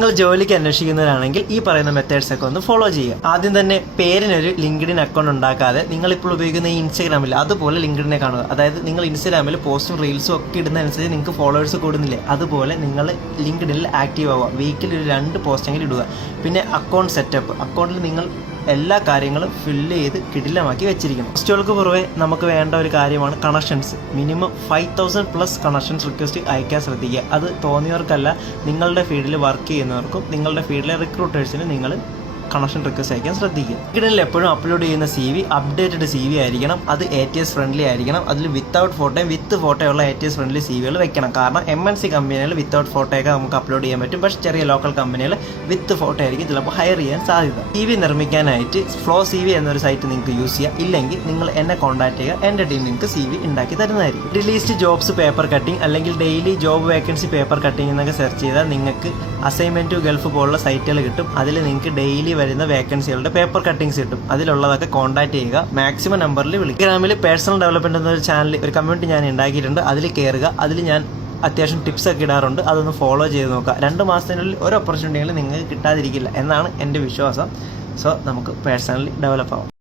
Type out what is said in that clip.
നിങ്ങൾ ജോലിക്ക് അന്വേഷിക്കുന്നവരാണെങ്കിൽ ഈ പറയുന്ന മെത്തേഡ്സ് ഒക്കെ ഒന്ന് ഫോളോ ചെയ്യുക. ആദ്യം തന്നെ പേരിനൊരു ലിങ്ക്ഡിൻ അക്കൗണ്ട് ഉണ്ടാക്കാതെ നിങ്ങളിപ്പോൾ ഉപയോഗിക്കുന്ന ഈ ഇൻസ്റ്റാഗ്രാമിൽ അതുപോലെ ലിങ്ക്ഡിനെ കാണുക. അതായത് നിങ്ങൾ ഇൻസ്റ്റാഗ്രാമിൽ പോസ്റ്റും റീൽസും ഒക്കെ ഇടുന്നതനുസരിച്ച് നിങ്ങൾക്ക് ഫോളോവേഴ്സ് കൂടുന്നില്ലേ, അതുപോലെ നിങ്ങൾ ലിങ്ക്ഡിനിൽ ആക്റ്റീവ് ആവുക. വീക്കിൽ ഒരു 2 പോസ്റ്റെങ്കിലും ഇടുക. പിന്നെ അക്കൗണ്ട് സെറ്റപ്പ്, അക്കൗണ്ടിൽ നിങ്ങൾ എല്ലാ കാര്യങ്ങളും ഫില്ല് ചെയ്ത് കിടിലമാക്കി വെച്ചിരിക്കണം. പോസ്റ്റുകൾക്ക് പുറമെ നമുക്ക് വേണ്ട ഒരു കാര്യമാണ് കണക്ഷൻസ്. മിനിമം 5000+ കണക്ഷൻസ് റിക്വസ്റ്റ് അയക്കാൻ ശ്രദ്ധിക്കുക. അത് തോന്നിയവർക്കല്ല, നിങ്ങളുടെ ഫീൽഡിൽ വർക്ക് ചെയ്യുന്നവർക്കും നിങ്ങളുടെ ഫീൽഡിലെ റിക്രൂട്ടേഴ്സിന് നിങ്ങൾ കണക്ഷൻ റിക്വസ്റ്റ് അയക്കാൻ ശ്രദ്ധിക്കുക. ലിങ്ക്ഡിനിൽ എപ്പോഴും അപ്ലോഡ് ചെയ്യുന്ന CV അപ്ഡേറ്റഡ് CV ആയിരിക്കണം. അത് ATS ഫ്രണ്ട്ലി ആയിരിക്കണം. അതിൽ വിത്തൗട്ട് ഫോട്ടോയും വിത്ത് ഫോട്ടോയുള്ള ATS ഫ്രണ്ട്ലി CVകൾ വെക്കണം. കാരണം MNC കമ്പനികൾ വിത്തൗട്ട് ഫോട്ടോയൊക്കെ നമുക്ക് അപ്ലോഡ് ചെയ്യാൻ പറ്റും. പക്ഷേ ചെറിയ ലോക്കൽ കമ്പനികൾ വിത്ത് ഫോട്ടോ ആയിരിക്കും ചിലപ്പോൾ ഹയർ ചെയ്യാൻ സാധ്യത. CV നിർമ്മിക്കാനായിട്ട് ഫ്ലോ CV എന്നൊരു സൈറ്റ് നിങ്ങൾക്ക് യൂസ് ചെയ്യാം. ഇല്ലെങ്കിൽ നിങ്ങൾ എന്നെ കോൺടാക്ട് ചെയ്യുക, എൻ്റെ ടീം നിങ്ങൾക്ക് CV ഉണ്ടാക്കി തരുന്നതായിരിക്കും. റിലീസ്ഡ് ജോബ്സ് പേപ്പർ കട്ടിംഗ് അല്ലെങ്കിൽ daily job vacancy paper cutting എന്നൊക്കെ സെർച്ച് ചെയ്താൽ നിങ്ങൾക്ക് അസൈൻമെൻറ്റ് ടു ഗൾഫ് പോലുള്ള സൈറ്റുകൾ കിട്ടും. അതിൽ നിങ്ങൾക്ക് ഡെയിലി വരുന്ന വേക്കൻസികളുടെ പേപ്പർ കട്ടിങ്സ് കിട്ടും. അതിലുള്ളതൊക്കെ കോൺടാക്ട് ചെയ്യുക. മാക്സിമം നമ്പറിൽ വിളിക്കുക. ടെലിഗ്രാമിൽ പേഴ്സണൽ ഡെവലപ്മെന്റ് എന്നൊരു ചാനൽ, ഒരു കമ്മ്യൂണിറ്റി ഞാൻ ഉണ്ടാക്കിയിട്ടുണ്ട്. അതിൽ കയറുക. അതിൽ ഞാൻ അത്യാവശ്യം ടിപ്സ് ഒക്കെ ഇടാറുണ്ട്. അതൊന്ന് ഫോളോ ചെയ്ത് നോക്കുക. 2 മാസത്തിനുള്ളിൽ ഒരു ഓപ്പർച്യൂണിറ്റികളും നിങ്ങൾക്ക് കിട്ടാതിരിക്കില്ല എന്നാണ് എൻ്റെ വിശ്വാസം. സോ നമുക്ക് പേഴ്സണലി ഡെവലപ്പ് ആവാം.